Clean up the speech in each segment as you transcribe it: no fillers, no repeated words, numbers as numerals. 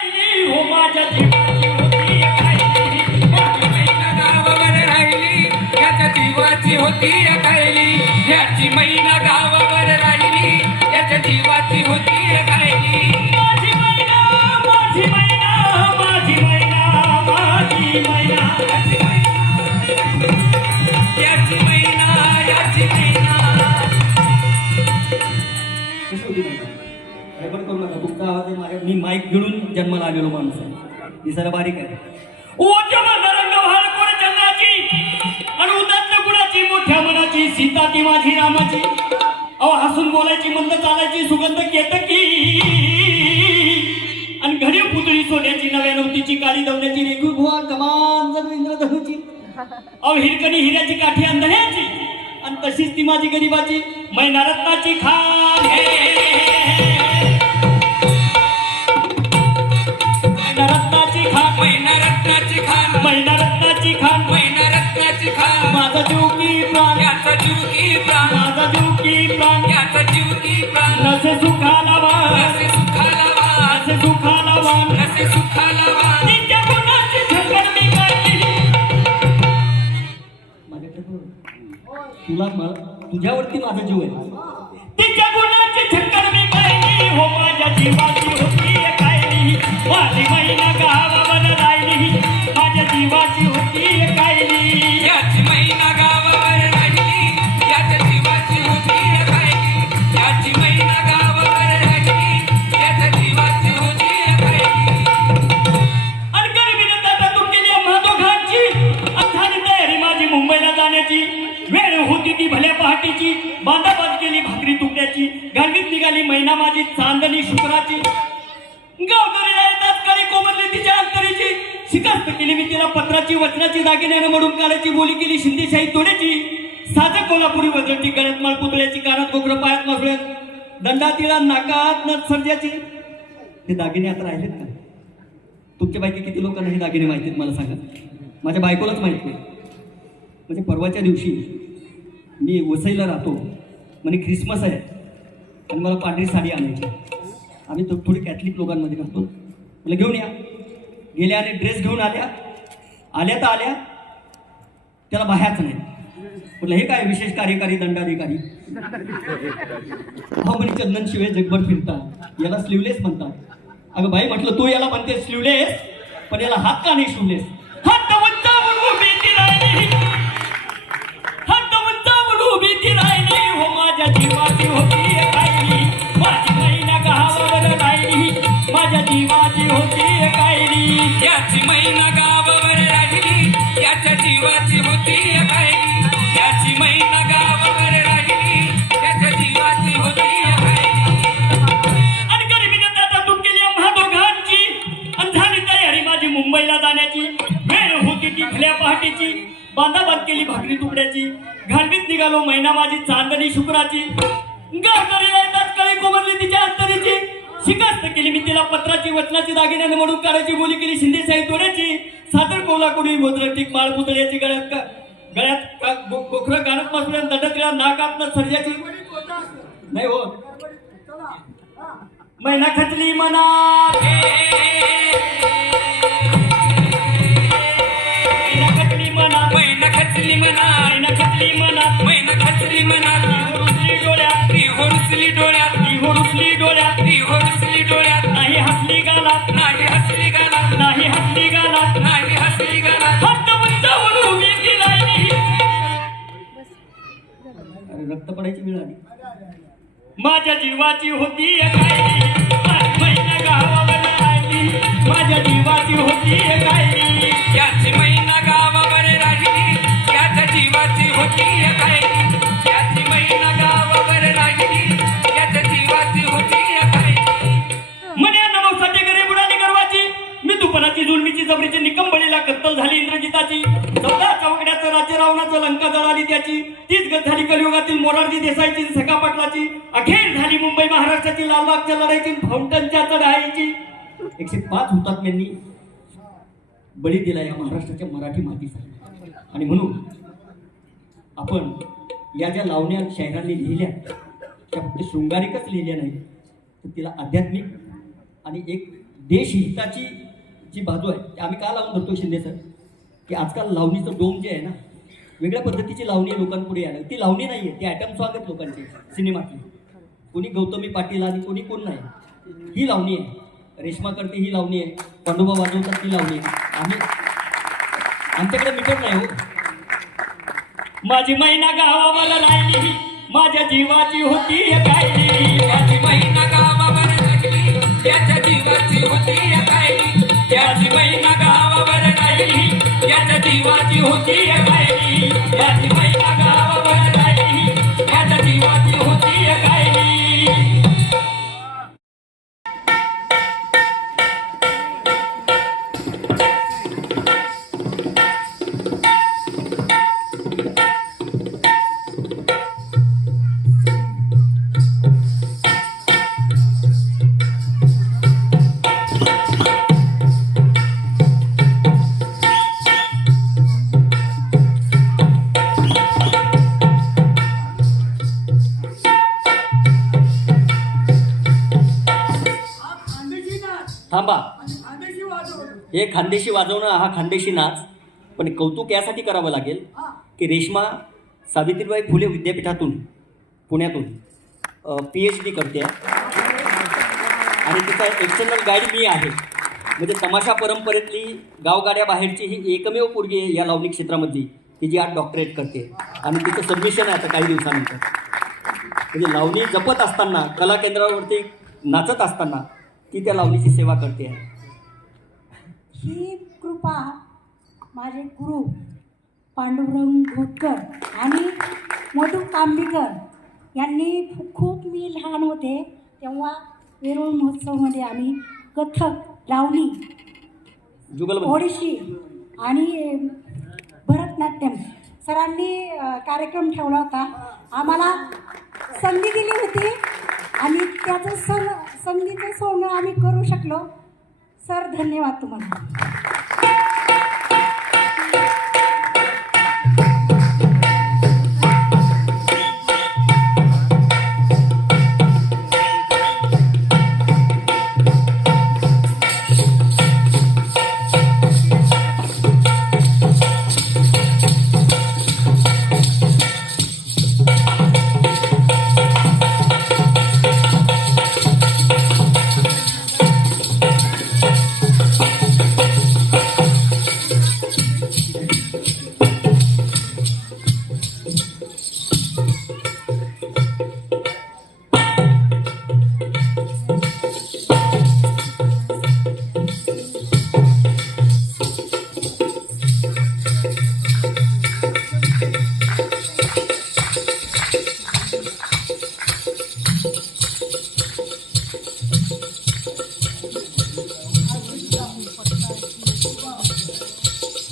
हो माझ्या जीवाची होती कायली, माझी मैना गावावर राहिली, याच्या जीवाची होती कायली. याची मैना गावावर राहिली, याच्या जीवाची होती कायली. माझी मैना, माझी मैना, माझी मैना, माझी मैना, याची मैना, याची मैना. कशी होती मैना? रेकॉर्ड करू नका, तुमचा आवाज आहे माझ्या. मी माईक घेऊन जन्माला आलेलो माणूस आहे, दिसायला बारीक आहे. ओ जमाना रंग भाळकोड चंद्राची आणि उदात्त गुणाची, मोठ्या मनाची, सीता ती माझी रामाची. अहो हसून बोलायची, मंद चालायची, सुगंध केतकी आणि घडी पुतळी सोन्याची, नव्या नवतीची, काळी दवण्याची, रेखू भुवा कमान जणू इंद्रधनुची. अहो हिरकणी हिऱ्याची, काठी अंधळ्याची आणि तशीच ती माझी गरीबाची मैना रत्नाची खान. मैना रत्नाची खान, मैना रत्नाची खान, मैना रत्नाची खान, मैना रत्नाची खान. माझा जीव की प्राण, याचा जीव की प्राण, माझा जीव की प्राण, याचा जीव की प्राण. नसे सुखाला वाण, नसे सुखाला वाण, नसे सुखाला वाण, नसे सुखाला वाण. नित्य गुणाची झकर मी काढली. माझ्याकडे तुला तुझ्यावरती माझा जीव आहे. तिच्या गुणाची झकर मी काढली, हो माझ्या जीवाची होती कायली. माझी मैना गावावर राहिली, माझ्या जीवाची होती कायली. याची मैना गावावर राहिली, याच्या जीवाची होती कायली. याची मैना गावावर राहिली, याच्या जीवाची होती कायली. आणि गरिबीने ताटातूट केली आम्हा दोघांची. झाली तयारी माझी मुंबईला जाण्याची. वेळ होती ती भल्या पहाटेची, बांधाबाद केली भाकरी तुकड्याची. गाडवीत निघाली मैना माझी चांदणी शुक्राची. गावकरीला येताच काळी कोमरली तिच्या अंतरीची. शिकास्त केली मी तिला पत्राची, वचनाची, दागिन्यानं मडून काढायची. बोली केली शिंदेशाही तोड्याची. साजक कोल्हापुरी वजरची, गळ्यात माळ पुतळ्याची, कानात कोकरं, पायात मसळ्यात, दंडातिळा, नाकात नथ सर्जाची. हे दागिने आता राहिलेत का? तुमच्या बायकी किती लोकांना हे दागिने माहिती आहेत मला सांगा. माझ्या बायकोलाच माहित नाही. म्हणजे परवाच्या दिवशी मी वसईला राहतो, म्हणजे ख्रिसमस आहे आणि मला पांढरी साडी आणायची. आम्ही थोडी कॅथलिक लोकांमध्ये राहतो. मला घेऊन या. गेल्या आणि ड्रेस घेऊन आल्या. आल्या तर आल्या, त्याला बाह्याच नाही. म्हटलं हे काय विशेष कार्यकारी दंडाधिकारी, हो म्हणे चंदन शिवाय जगभर फिरता, याला स्लीवलेस म्हणतात. अगं बाई म्हटलं तू याला म्हणते स्लीवलेस, पण याला हात का नाही शिवलेस? हात उंचावून उभी ती राहिली, हात उंचावून उभी ती राहिली, हो माझ्या जीवाची होती कायली. माझी मैना गावावर राहिली, माझ्या जीवाची होती कायली. याची मैना गावावर राहिली, याच्या जीवाची होती कायली. याची मैना गावावर राहिली, याच्या जीवाची होती कायली. आणि गरिबीने ताटातूट केली आम्हा दोघांची. आणि झाली तयारी माझी मुंबईला जाण्याची. वेळ होती ती भल्या पहाटेची, बांधाबाद केली भाकरी तुकड्याची. घालवीत निघालो मैना माझी चांदणी शुक्राची. गावकरीला येताच काळी कोमरली तिच्या अंतरीची. शिकास्त केली मी तिला पत्राची, वचनाची, दागिन्यानं मडून काढायची. बोली केली शिंदेशाही तोड्याची. सादर कोल्हापुरी वज्रटिक, माळ पुतळ्याची, गळ्यात कोखरं, कानात मसुऱ्या, दंडतिळा, नाकात नथ सर्जाची. नाही हो, मैना खचली मनात, मैना खचली मनात, मैना खचली मनात, मैना खचली मनात. मैना खचली मनात. रुसली डोळ्यात, ती होरुसली डोळ्यात, ती रुसली डोळ्यात. ती होरुसली डोळ्यात. नाही हसली गालात, नाही हसली गालात, नाही हसली गालात. नाही हसली गालात. हात उंचावून उभी ती राहिली. अरे रक्त पडायची वेळ आली. माझ्या जीवाची होती कायली, मैना गावावर राहिली, माझ्या जीवाची होती कायली. याची मैना गावावर राहिली, याच्या जीवाची होती कायली. याची मैना गावावर राहिली, याच्या जीवाची होती कायली. म्हणे नवसाठी गरीब बुडाली गर्वाची. मी दुपणाची, जुलमीची, जबरीची, निकंबळीला कत्तल झाली इंद्रजिताची. 14 चौकड्याचं राज्य रावणाचं, लंका जळाली त्याची. तीच गत झाली कलियुगातील मोरारजी देसाईची, सखा पाटलाची. अखेर झाली मुंबई महाराष्ट्राची, लालबागच्या लढाईची, फाउंटनच्या चढाईची. 105 हुतात्म्यांनी बळी दिला या महाराष्ट्राच्या मराठी मातीसाठी. आणि म्हणून आपण या ज्या लावण्या शायरांनी लिहिल्या त्या फक्त शृंगारिकच लिहिल्या नाहीत, तर तिला आध्यात्मिक आणि एक देशहिताची जी बाजू आहे ती आम्ही का लावून धरतो शिंदे सर, की आजकाल लावणीचं डोम जे आहे ना, वेगळ्या पद्धतीची लावणी आहे लोकांपुढे आलं. ती लावणी नाही आहे, ती ॲटम सॉंग आहेत लोकांची सिनेमातली. कोणी गौतमी पाटील आणि कोणी कोण नाही, ही लावणी आहे. रेश्मा करते ही लावणी आहे, पांडुबा वाजवतात ती लावणी आहे. आमच्याकडे मीटर नाही हो. माझी मैना गावावर राहिली, माझ्या जीवाची होती गायली. त्याची महिना गावावर राहिली, त्याच्या जीवाची होती गायली. त्याची महिना गावावर राहिली, त्याच्या जीवाची होती गायली. त्याची महिना गावावर राहिली, त्याच्या जीवाची होती गायली. थांबा, हे खानदेशी वाजवणं हा खानदेशी नाच. पण कौतुक यासाठी करावं लागेल की रेश्मा सावित्रीबाई फुले विद्यापीठातून पुण्यातून PhD करते आहे आणि तिचा एक्सटर्नल गाईड मी आहे. म्हणजे तमाशा परंपरेतली गावगाड्या बाहेरची ही एकमेव पोरगी आहे या लावणी क्षेत्रामधली की जी आज डॉक्टरेट करते आणि तिचं सबमिशन आहे आता काही दिवसानंतर. म्हणजे लावणी जपत असताना, कला केंद्रावरती नाचत असताना ती त्या लावणीची सेवा करते आहे. ही कृपा माझे गुरु पांडुरंग घोटकर आणि मधु कांबीकर यांनी खूप मी लहान होते तेव्हा वेरूळ महोत्सवमध्ये आम्ही कथक, लावणी, जुगलबंदी, ओडिशी आणि भरतनाट्यम सरांनी कार्यक्रम ठेवला होता. आम्हाला संधी दिली होती आणि त्याचं संधीचं सोनं आम्ही करू शकलो. सर धन्यवाद तुम्हाला.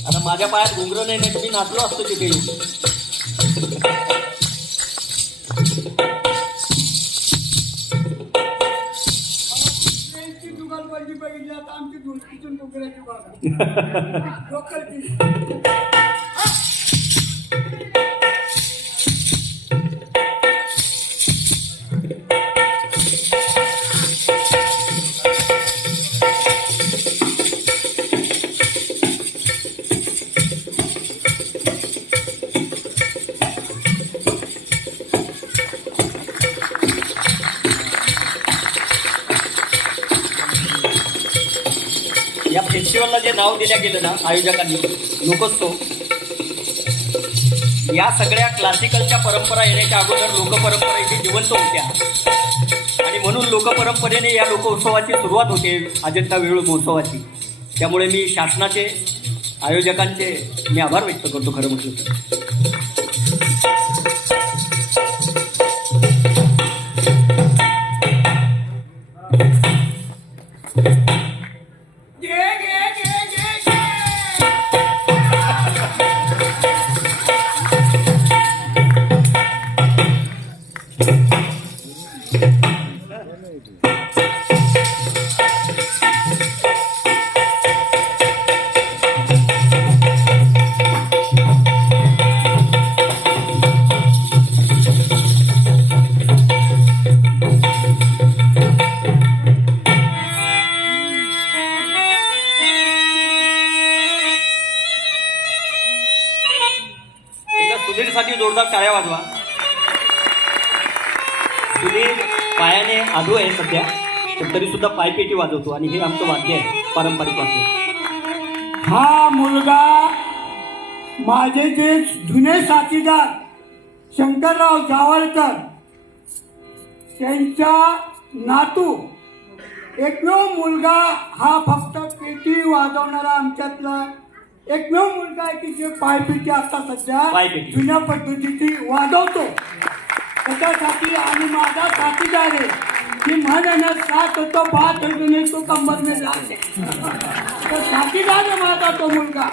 आता माझ्या पायात घुंगरं नाही, नाही मी नाचलो असतो तिथे. जुगालबंदी बघितली आता आमची दोस्तीतून डोंगराची बागा या फेस्टिवलला जे नाव दिलं गेलं ना आयोजकांनी, लोकोत्सव, या सगळ्या क्लासिकलच्या परंपरा येण्याच्या अगोदर लोकपरंपरा इथे जिवंत होत्या आणि म्हणून लोकपरंपरेने या लोकोत्सवाची सुरुवात होते, अजंठा वेरूळ महोत्सवाची. त्यामुळे मी शासनाचे, आयोजकांचे मी आभार व्यक्त करतो खरं म्हटलं तर. जोरदार टाळ्या वाजवा. सुनील पायाने आधू आहे सध्या, पण तरी सुद्धा पायपेटी वाजवतो आणि हे आमचं वाद्य आहे, पारंपरिक वाद्य. हा मुलगा माझे जे जुने साथीदार शंकरराव जावळकर त्यांचा नातू एकमेव मुलगा हा फक्त पेटी वाजवणारा आमच्यातला एकमेव मुलगा आहे की जे पायपेटी आता सध्या पायपेटी. जुन्या पद्धतीची वाजवतो. त्याच्यासाठी आणि माझा साथीदार आहे की म्हण साथ होतो बात होतो नाही तो कंबर में जाते. तर साथीदार आहे माझा तो मुलगा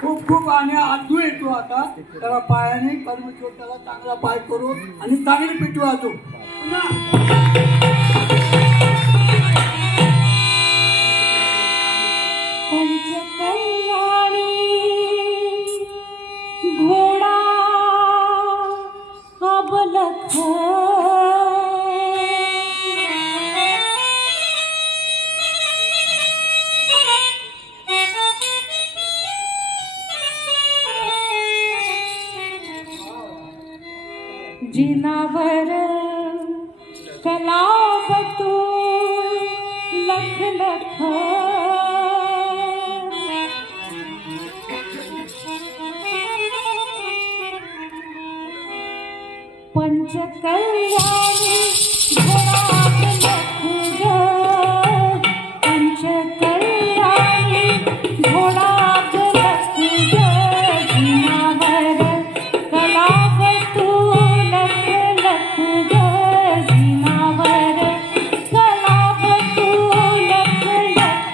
खूप खूप आणि आजू येतो आता त्याला पायाने परमेश्वर त्याला चांगला पाय करू आणि चांगली पिटू वाजू. पंचकल्याणी घोडा अबलख जिनावर कलावतू लख लख पंचकल्याणी घोडात लख ग पंचकल्याणी घोडात लख ग जिनावर कलावतू लख लख ग जिनावर कलावतू लख लख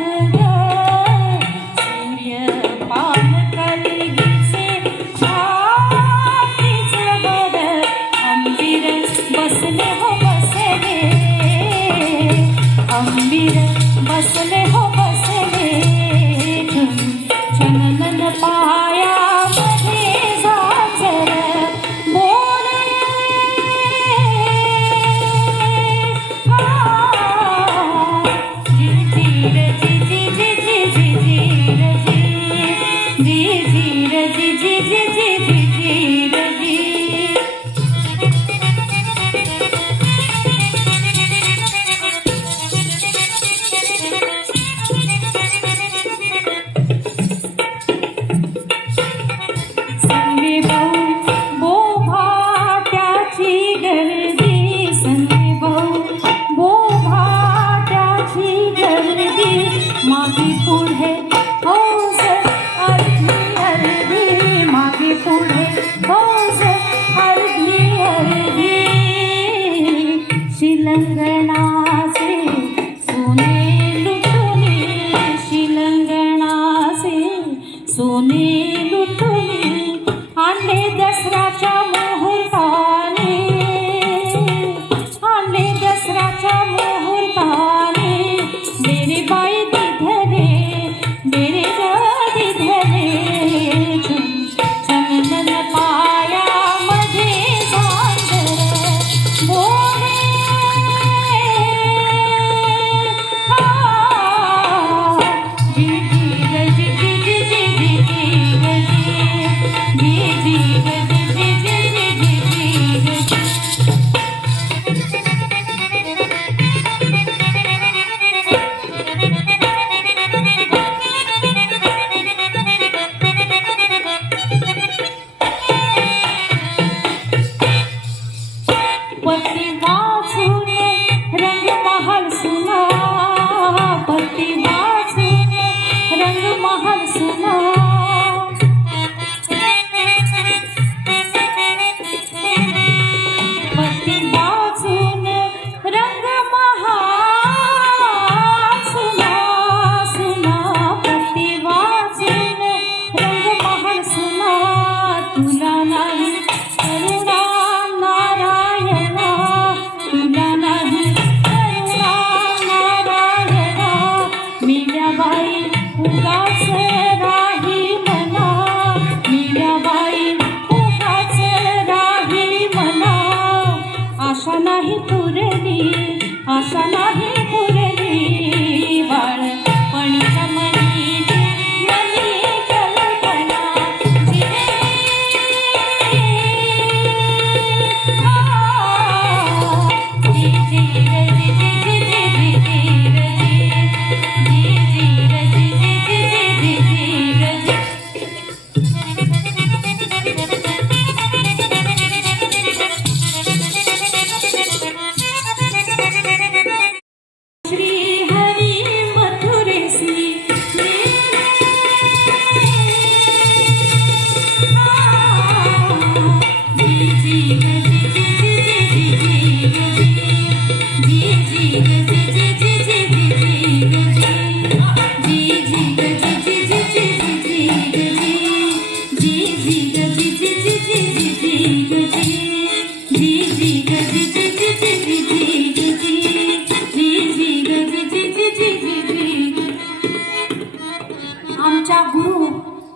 आमच्या गुरु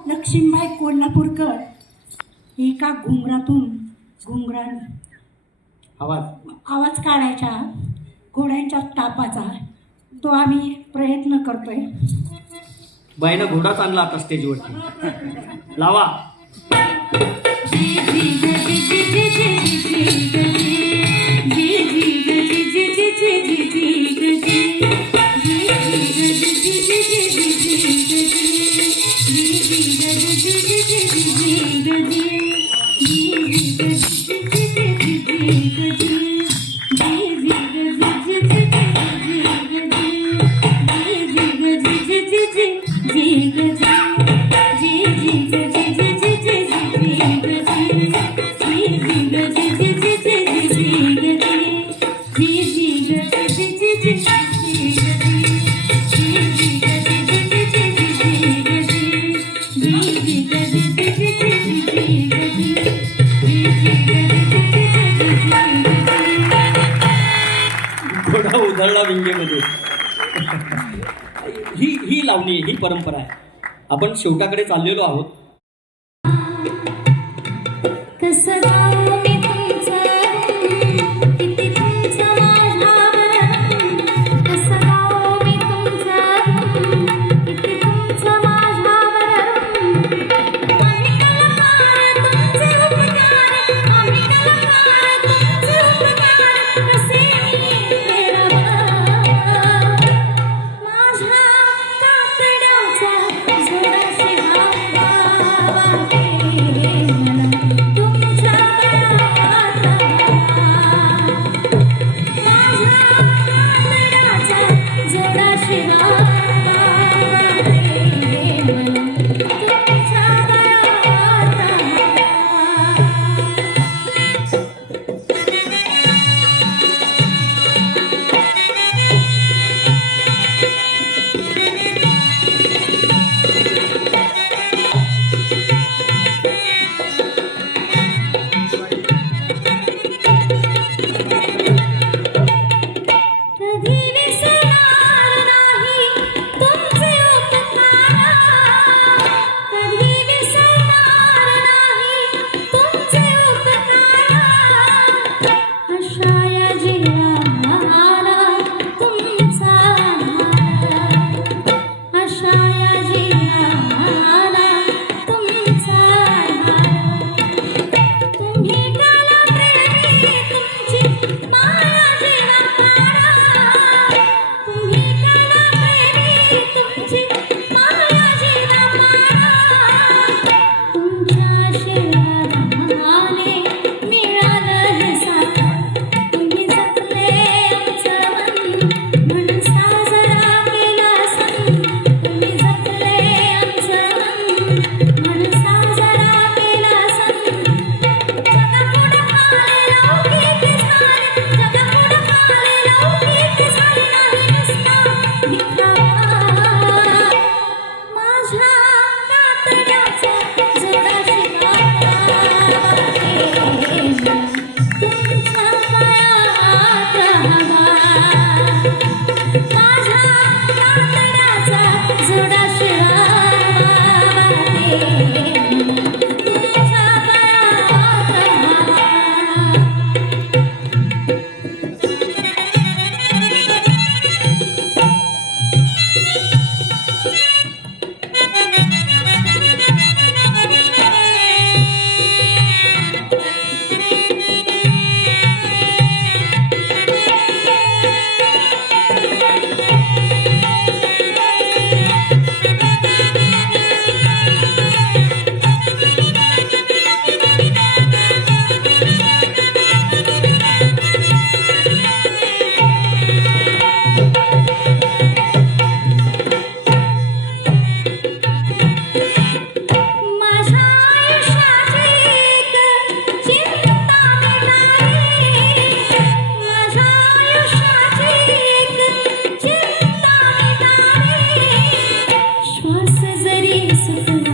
लक्ष्मीबाई कोल्हापूरकर एका घुंगराने आवाज काढायचा घोड्यांच्या तापाचा तो आम्ही प्रयत्न करतोय. बाईनं घोडाच आणला आता स्टेजवरती. लावा. घोडा उधळला विंगेमध्ये. ही लावणी ही परंपरा आहे. आपण शेवटाकडे चाललेलो आहोत. कसं गाऊ मी तुमचं किती तुमचं माझ्यावर कसं गाऊ मी तुमचं किती तुमचं माझ्यावर आम्ही कलाकार तुमचे उपकार आम्ही कलाकार तुमचे उपकार कसे माझ्या कातड्याचा जोडाशी तुमच्या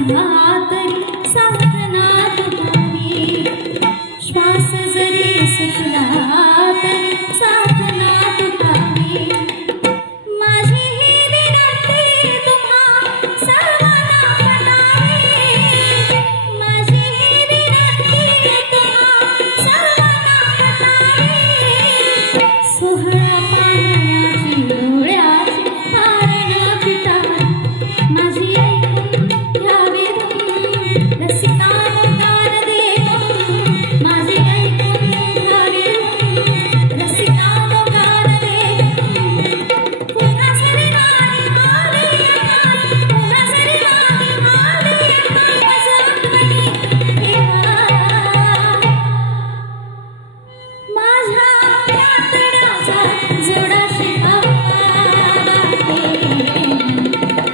तरी साथ ना तुटावी श्वास जरी सुटला तरी साथ ना तुटावी माझी ही विनंती तुम्हा सर्वांना पटावी माझी ही विनंती तुम्हा सर्वांना पटावी सोहळा पाहण्याची डोळ्याची पारण पिटावी माझी ऐकून घ्यावी रसिकानो गान देऊन माझी ऐकून घ्यावी रसिकानो गान देऊन पुन्हा सरी गाणी आली पुन्हा सरी गाणी आली माझ्या आठवणी माझ्या वातड्याचा जोडा शिकावा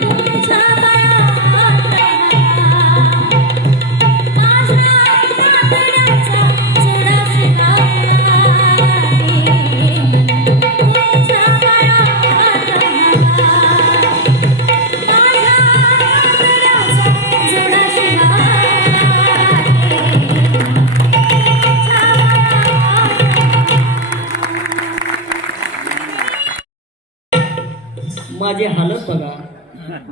तुमच्या गळ्यात माझ्या वातड्याचा जोडा शिकावा तुमच्या गळ्यात माझ्या वातड्याचा जोडा शिकावा माझी हालत बघा.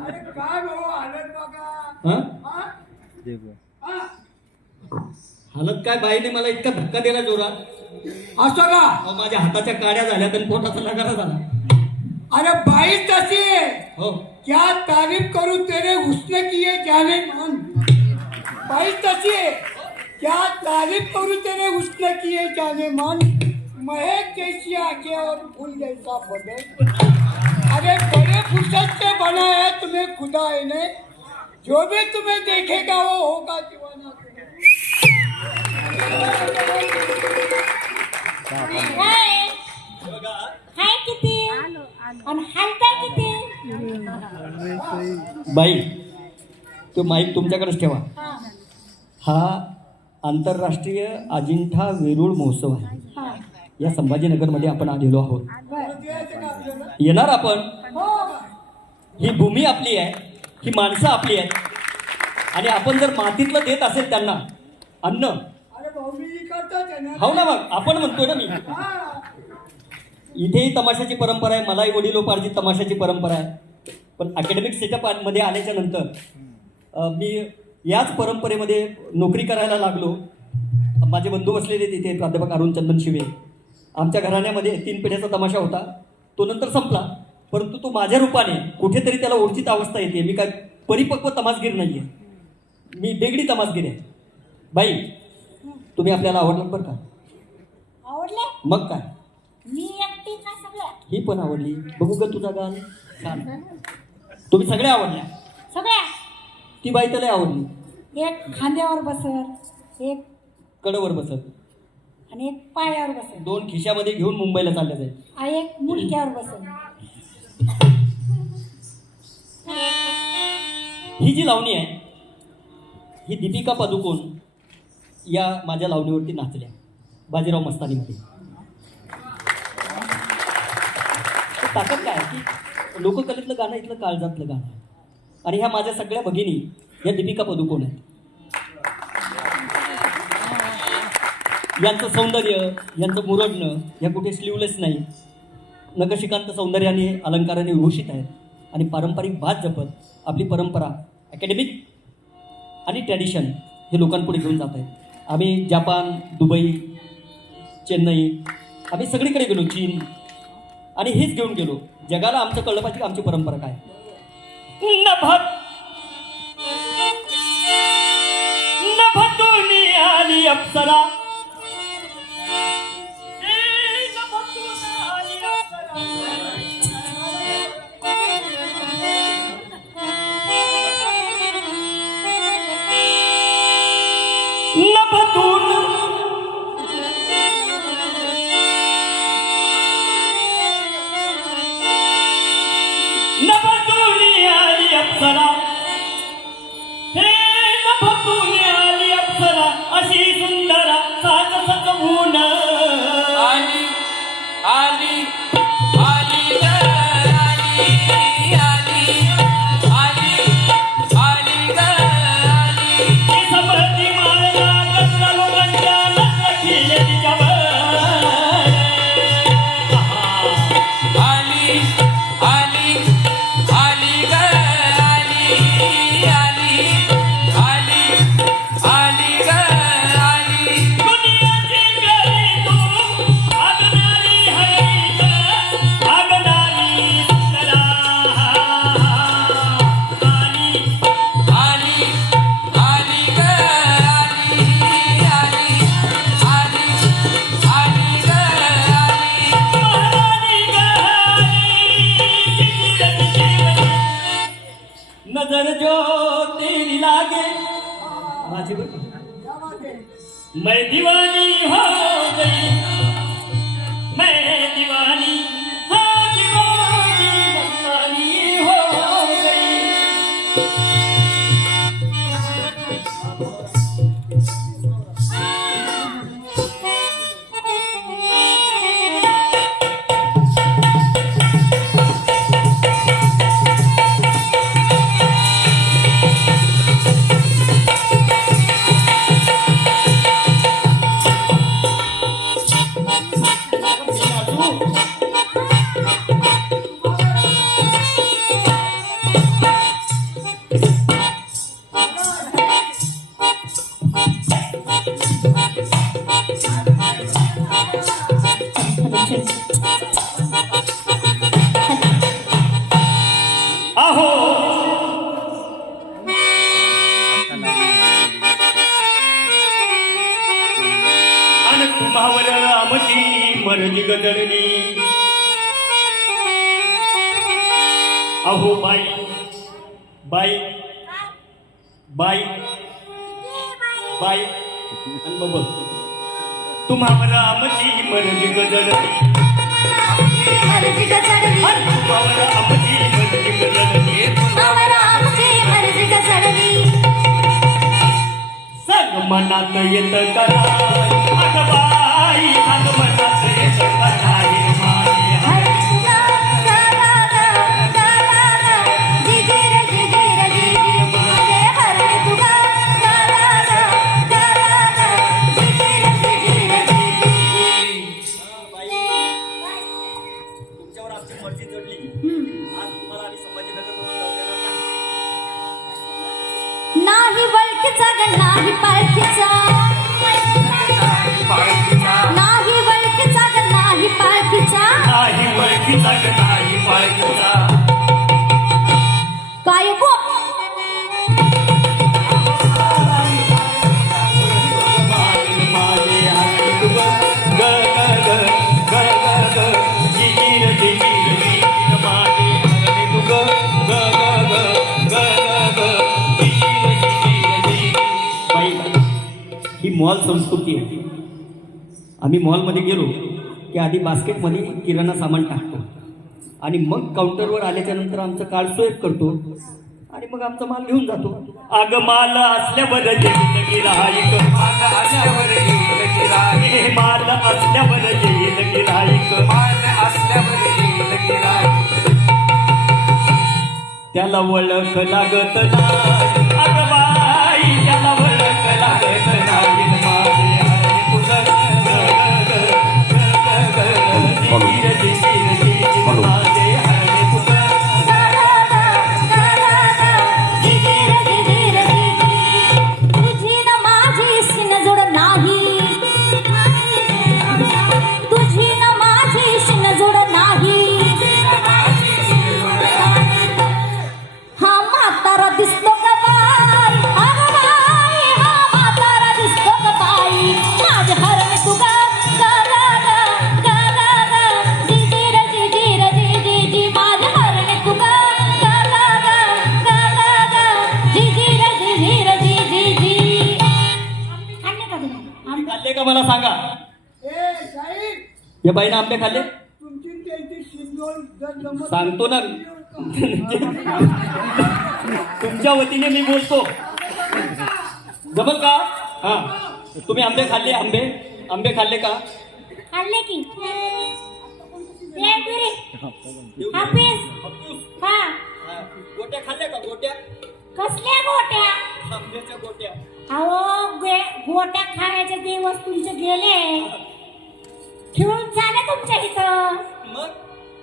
अरे काय भाऊ हालत बघा. हा हा? हा? हालत काय, बाईने मला इतका धक्का दिला जोरात, असं का? अहो, माझ्या हाताच्या काड्या झाल्या आणि पोटाचा नगारा झाला. अरे बाई तशी है. हो क्या तारीफ करूं तेरे हुस्न की ये जाने मन. बाई तशी है. क्या तारीफ करूं तेरे हुस्न की ये जाने मन. महक जैसी आंखें और फूल जैसा बदन. अरे बड़े फुर्सत से बना है तुम्हें खुदा ने. जो भी तुम्हें देखेगा वो होगा दीवाना तुम्हें. हाय किती आणि हालताय किती बाई, तो माईक तुमच्याकडेच ठेवा. हा हा आंतरराष्ट्रीय अजिंठा वेरूळ महोत्सव आहे. हा या संभाजीनगरमध्ये आपण आलेलो आहोत. बर येणार आपण. हो ही भूमी आपली आहे, ही माणसं आपली आहेत, आणि आपण जर मातीतलं देत असेल त्यांना अन्न, अरे भाऊ मी करतोच आहे ना. हो ना, मग आपण म्हणतोय ना मी. हा. इथेही तमाशाची परंपरा आहे, मलाही वडिलोपार्जित तमाशाची परंपरा आहे. पण अकॅडमिक सेटअप मध्ये आल्याच्या नंतर मी याच परंपरेमध्ये नोकरी करायला लागलो. माझे बंधू बसलेले तिथे, प्राध्यापक अरुण चंदन शिवे. आमच्या घराण्यामध्ये 3 पिढ्याचा तमाशा होता, तो नंतर संपला. परंतु तो माझ्या रूपाने कुठेतरी त्याला ओळखीत अवस्था येते. मी काय परिपक्व तमासगीर नाही आहे, मी बेगडी तमासगीर आहे. बाई, तुम्ही आपल्याला आवडलं बरं का. आवडले मग काय, मी एकटी का सगळ्या ही पण आवडली. बघू का तुझा गाल छान. तुम्ही सगळ्या आवडल्या. सगळ्या ती बाई त्याला आवडली. एक खांद्यावर बसर एक कडवर बसत, आणि एक पायावर बसर 2 खिशामध्ये घेऊन मुंबईला चालल्या जाईल. आणि एक मुंडक्यावर बसर. ही जी लावणी आहे, ही दीपिका पादुकोण या माझ्या लावणीवरती नाचल्या बाजीराव मस्तानीमध्ये. ताकद काय की लोककलेतलं गाणं इथलं काळजातलं गाणं आहे. आणि ह्या माझ्या सगळ्या भगिनी या दीपिका पादुकोण आहेत. यांचं सौंदर्य, यांचं मुरडणं, या कुठे स्लीवलेस नाही, नखशिकांत सौंदर्याने अलंकाराने विभूषित आहेत. आणि पारंपरिक भात जपत आपली परंपरा, अकॅडमिक आणि ट्रॅडिशन हे लोकांपुढे घेऊन जात आहेत. आम्ही जपान, दुबई, चेन्नई, आम्ही सगळीकडे गेलो, चीन, आणि हेच घेऊन गेलो. जगाला आमचं कळलं पाहिजे की आमची परंपरा काय. नभतून आली अप्सरा, नभतून नभतून आली अप्सरा, हे नभतून आली अप्सरा, अशी सुंदर साज सजवून आली आली आली ग आली आली आली आली ग नजर जो तेरी लागे माझी बघ. मैं दीवानी हो गई, मैं दीवानी हो, दीवानी मस्तानी हो गई. अहो अन तुम्हावर रामची मर्जी गदळली. अहो बाई बाई बाई बाई आणि बाबा तुम्हावर रामची मर्जी गदळली. मर्जी गजरली, आणि तुम्हावर रामची मर्जी गदळली. रामची मर्जी गजरली. सग मनात येत करा अग बाई, सग मनात येत कराई माझी हाय. हरे तुला गा गा गा गा गा गा, जिजीर जिजीर जिजी माझे. हरे तुला गा गा गा गा गा गा, जिजीर जिजीर जिजी. तुमच्यावर आमची मर्जी जडली. आज तुम्हाला आम्ही संभाजीनगर म्हणून जाऊ देणार नाही. नाही वळखीचा ग नाही पाळखीचा, नाही वळखीचा ग नाही पाळखीचा. नाही ओळखीचा ग नाही पाळखीचा. काय गो माझे हाय तुग ग ग ग ग ग ग, जिजीर जिजीर जिजीर माझे हाय तुग ग ग ग ग ग ग, जिजीर जिजीर जिजीर. बाई ही मॉल संस्कृती आहे. आम्ही मॉलमध्ये गेलो की आधी बास्केटमध्ये किराणा सामान टाकतो आणि मग काउंटरवर आल्याच्या नंतर आमचं कार्ड स्वाईप करतो आणि मग आमचा माल घेऊन जातो. अग माल असल्यावर येईल गिराईक, मान असल्यावर येईल गिराईक, हे माल असल्यावर येईल गिराईक. मान असल्यावर येईल गिराईक. त्याला ओळख लागत नाही अग बाई, त्याला ओळख लागत नाही. माझे हाय तुग ग ग ग ग ग ग, जिजीर जिजीर जिजीर माझे हाय तुग गा गा गा गा गा गा, जिजीर जिजीर जिजी. तुझी न माझी शिनजोड नाही, तुझी न माझी शिनजोड नाही. हा म्हातारा दिसतो का बाई, अगं बाई, हा म्हातारा दिसतो का बाई. माझे हरण तुगा गा गा गा गा गा गा, जिजीर जिजीर जिजी जी. माझे हरण तुगा गा गा गा गा गा गा, जिजीर जिजीर जिजी जी. खाल्ले का तुम्ही आंबे खाल्ले का मला सांगा. ए साहेब, या बाईनं आंबे खाल्ले तुमची त्यांची शिंदोल जर जमत सांगतो ना. तुमच्या वतीने मी बोलतो, जमल का? हा तुम्ही आंबे खाल्ले, आंबे आंबे खाल्ले का? खाल्ले की हाफिज. हा गोट्या खाल्ल्या का? गोट्या, कसल्या गोट्या? आंब्याच्या गोट्या. अहो गोट्या खाण्याचे दिवस तुमचे गेले, ठेवून झाले तुमच्या इथं.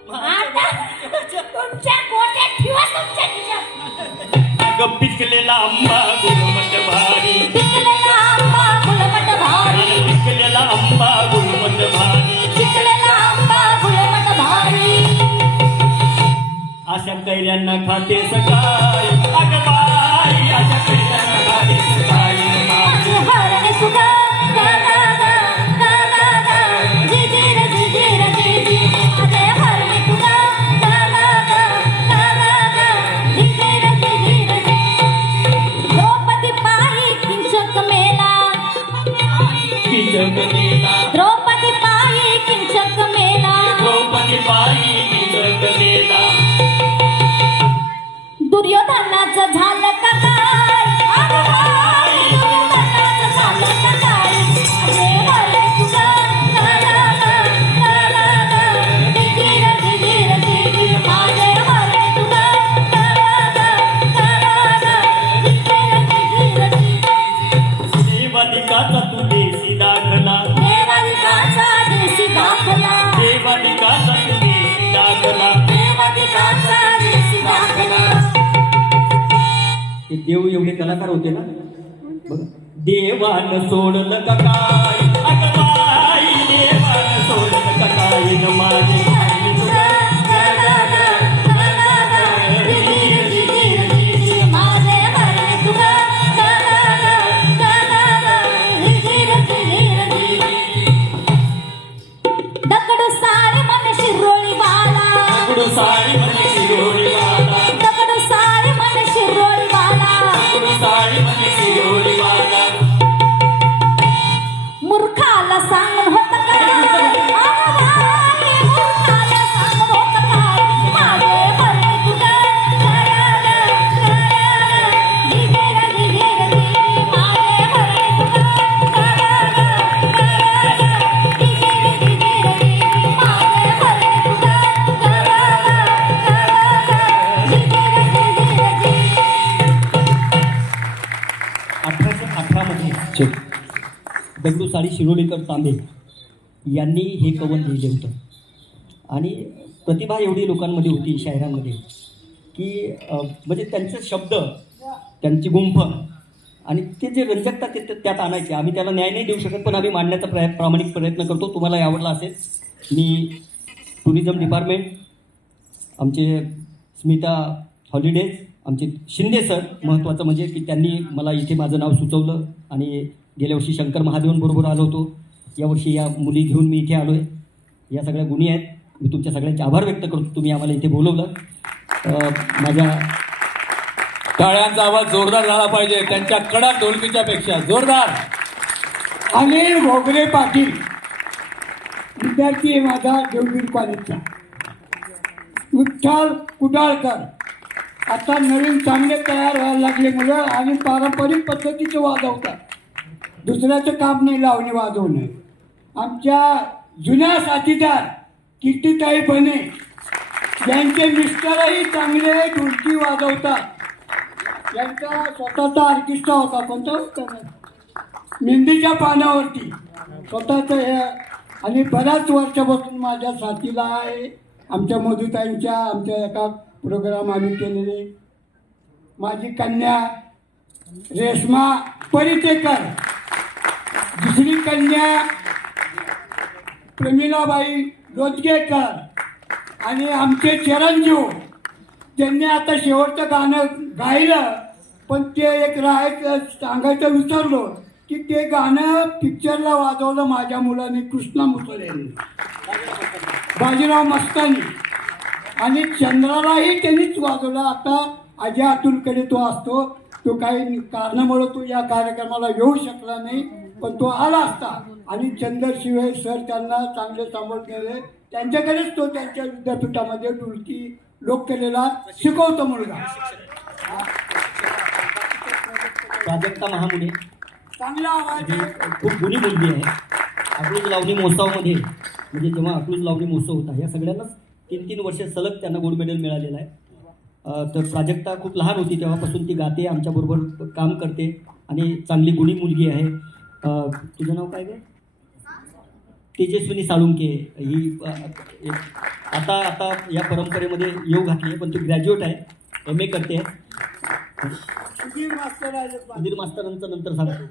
मग आता तुमच्या गोट्या ठेवा तुमच्या खिशात. अगं पिकलेला आंबा गुळमट भारी, पिकलेला आंबा गुळमट भारी, पिकलेला आंबा गुळमट भारी. पिकलेला आंबा गुळमट भारी. अशा कैऱ्यांना खाते सकाळी अगं बाई, अशा कैऱ्यांना खाते सकाळी. माझे हरणे तुगा गा गा गा गा गा गा, जिजीर जिजीर जिजी. माझे हरणे तुगा गा गा गा गा गा गा, जिजीर जिजीर मनाचं झालं का काय अगं बाई मनाचं झालं का काय देवा रे तुझा ला ला ला ला ला ला दिगीर दिगीर दिगीर माझे रे तुझा ला ला ला ला ला ला दिगीर दिगीर दिगीर देवानिकाचा तू देशी दाखला देवानिकाचा देशी दाखला देवानिकाचा तू देशी दाखला देवानिकाचा देशी दाखला ते देव एवढे कलाकार होते ना बघ देवान सोडलं का काय अगं बाई देवान सोडलं का काय न माझे माझे भरले तुला दगड सारे मन शिरोळी वाला दगडू साडी म्हणे शिरोळी वाला दगड सारे मन शिरोळी वाला दगडू साडी म्हणे शिरोळी वाला मूर्खाला सांगून होत काय मूर्खाला सांगून होत काय माझे भरले तुला गिगेर गिगेर गिगेर माझे भरले तुला गिगेर गिगेर गिगेर माझे भरले तुला गिगेर गिगेर गिगेर 1818 मध्ये दगडू साडी शिरोळीकर तांबे यांनी हे कवन लिहिले होतं आणि प्रतिभा एवढी लोकांमध्ये होती शायरांमध्ये की म्हणजे त्यांचे शब्द त्यांची गुंफ आणि ते जे रंजकता ते त्यात आणायचे आम्ही त्याला न्याय नाही देऊ शकत पण आम्ही मांडण्याचा प्रामाणिक प्रयत्न करतो तुम्हाला आवडला असेल मी टुरिझम डिपार्टमेंट आमचे स्मिता हॉलिडेज आमचे शिंदे सर महत्त्वाचं म्हणजे की त्यांनी मला इथे माझं नाव सुचवलं आणि गेल्या वर्षी शंकर महादेवांबरोबर आलो होतो यावर्षी या मुली घेऊन मी इथे आलो आहे या सगळ्या गुणी आहेत मी तुमच्या सगळ्यांचे आभार व्यक्त करतो तुम्ही आम्हाला इथे बोलवलं माझ्या टाळ्यांचा आवाज जोरदार झाला पाहिजे त्यांच्या कडक ढोलकीच्या पेक्षा जोरदार. अनिल घोगरे पाटील विद्यार्थी आहे माझा देवगीर कॉलेजचा. विठ्ठल कुडाळकर आता नवीन चांगले तयार व्हायला लागले मुलं आणि पारंपरिक पद्धतीचं वाजवतात दुसऱ्याचं काम नाही लावणी वाजवणे. आमच्या जुन्या साथीदार कीर्तिताई बने यांचे मिस्टरही चांगले ढोलकी वाजवतात. यांचा स्वतःचा ऑर्केस्ट्रा होता कोणता होता मेहंदीच्या पानावरती स्वतःचं हे आणि बऱ्याच वर्षापासून माझ्या साथीला आहे. आमच्या मधुताईंच्या आमच्या एका प्रोग्राम आम्ही केलेले. माझी कन्या रेश्मा परितेकर, दुसरी कन्या प्रमिलाबाई रोजगेकर आणि आमचे चिरंजीव त्यांनी आता शेवटचं गाणं गायलं पण ते एक राहायचं सांगायचं विसरलो की ते गाणं पिक्चरला वाजवलं माझ्या मुलाने कृष्णा मुसळे यांनी बाजीराव मस्तानी आणि चंद्रालाही त्यांनीच वाजवलं. आता अजय अतुलकडे तो असतो तो काही कारणामुळे तो या कार्यक्रमाला येऊ शकला नाही पण तो आला असता आणि चंद्रशिवे सर त्यांना चांगले सांभाळलेले त्यांच्याकडेच तो त्यांच्या विद्यापीठामध्ये ढोलकी लोककलेला शिकवतो मुलगा. प्राजक्ता महामुने चांगला आवाज आहे. खूप गुणी मुलगी आहे. अकलूज लावणी महोत्सवामध्ये म्हणजे जेव्हा अकलूज लावणी महोत्सव होता या सगळ्यांनाच 3-3 वर्ष सलग त्यांना गोल्ड मेडल मिळालेलं आहे. तर प्राजक्ता खूप लहान होती तेव्हापासून ती गाते आमच्याबरोबर काम करते आणि चांगली गुणी मुलगी आहे. तुझं नाव काय गं? तेजस्विनी साळुंके ही आता आता या परंपरेमध्ये येऊ घातली आहे पण ती ग्रॅज्युएट आहे MA करते. सुधीर मास्तर आहे. सुधीर मास्तरांचं नंतर सांगतो.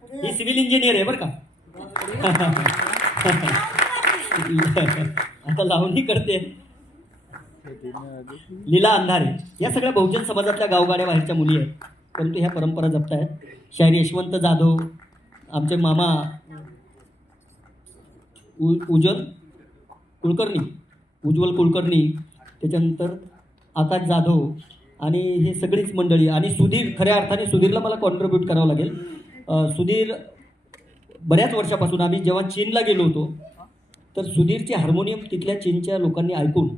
पुढे ही सिव्हिल इंजिनियर आहे बरं का. आता लावणी करते. लीला अंधारे या सगळ्या बहुजन समाजातल्या गावगाड्या बाहेरच्या मुली आहेत परंतु ह्या परंपरा जपत आहेत. शाहीर यशवंत जाधव आमचे मामा उज्ज्वल कुलकर्णी त्याच्यानंतर आकाश जाधव आणि हे सगळीच मंडळी आणि सुधीर खऱ्या अर्थाने सुधीरला मला कॉन्ट्रीब्यूट करावं लागेल. सुधीर बऱ्याच वर्षापासून आम्ही जेव्हा चीनला गेलो होतो तर सुधीरची हार्मोनियम तिथल्या चीनच्या लोकांनी ऐकून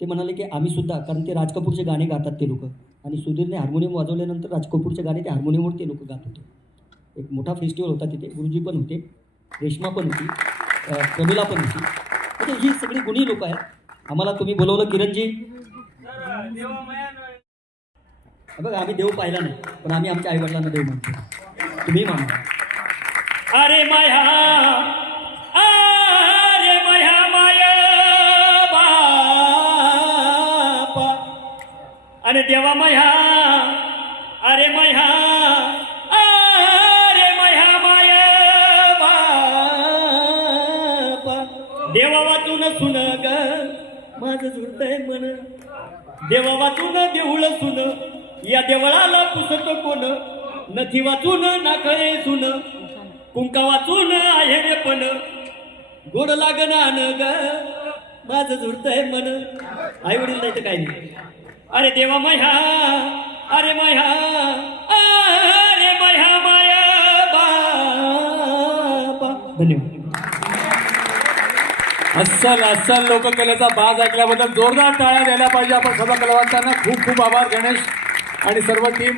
ते म्हणाले की आम्ही सुद्धा, कारण ते राज कपूरचे गाणे गातात ते लोक, आणि सुधीरने हार्मोनियम वाजवल्यानंतर राज कपूरचे गाणे ते हार्मोनियमवर ते लोक गात होते. एक मोठा फेस्टिवल होता तिथे, गुरुजी पण होते, रेश्मा पण होती, प्रमिला पण होती. म्हणजे ही सगळी गुणी लोक आहेत. आम्हाला तुम्ही बोलवलं किरणजी. बघा आम्ही देव पाहिला नाही, पण आम्ही आमच्या आईवडिलांना देव मानतो, तुम्ही माना. अरे माया, अरे माया माया बापा, अरे देवा माया, अरे माया, अरे माया माया बापा. देवा वाचून सुन ग माझं झुरतंय मन, देवा वाचून देऊळ सुन, या देवळाला पुसत कोण, नथी वाचून नाखरे सुन, कुंका वाचून आहे रे पण, गोड लागणार ग माझं झुरतंय मन. आई वडील नाही तर काही नाही. अरे देवा माया, अरे माया, अरे माया माया बाबा. धन्यवाद. अस्सल लोककलेचा बाज ऐकल्याबद्दल जोरदार टाळ्या द्यायला पाहिजे आपण सर्व कलावंतांना. खूप खूप आभार गणेश आणि सर्व टीम.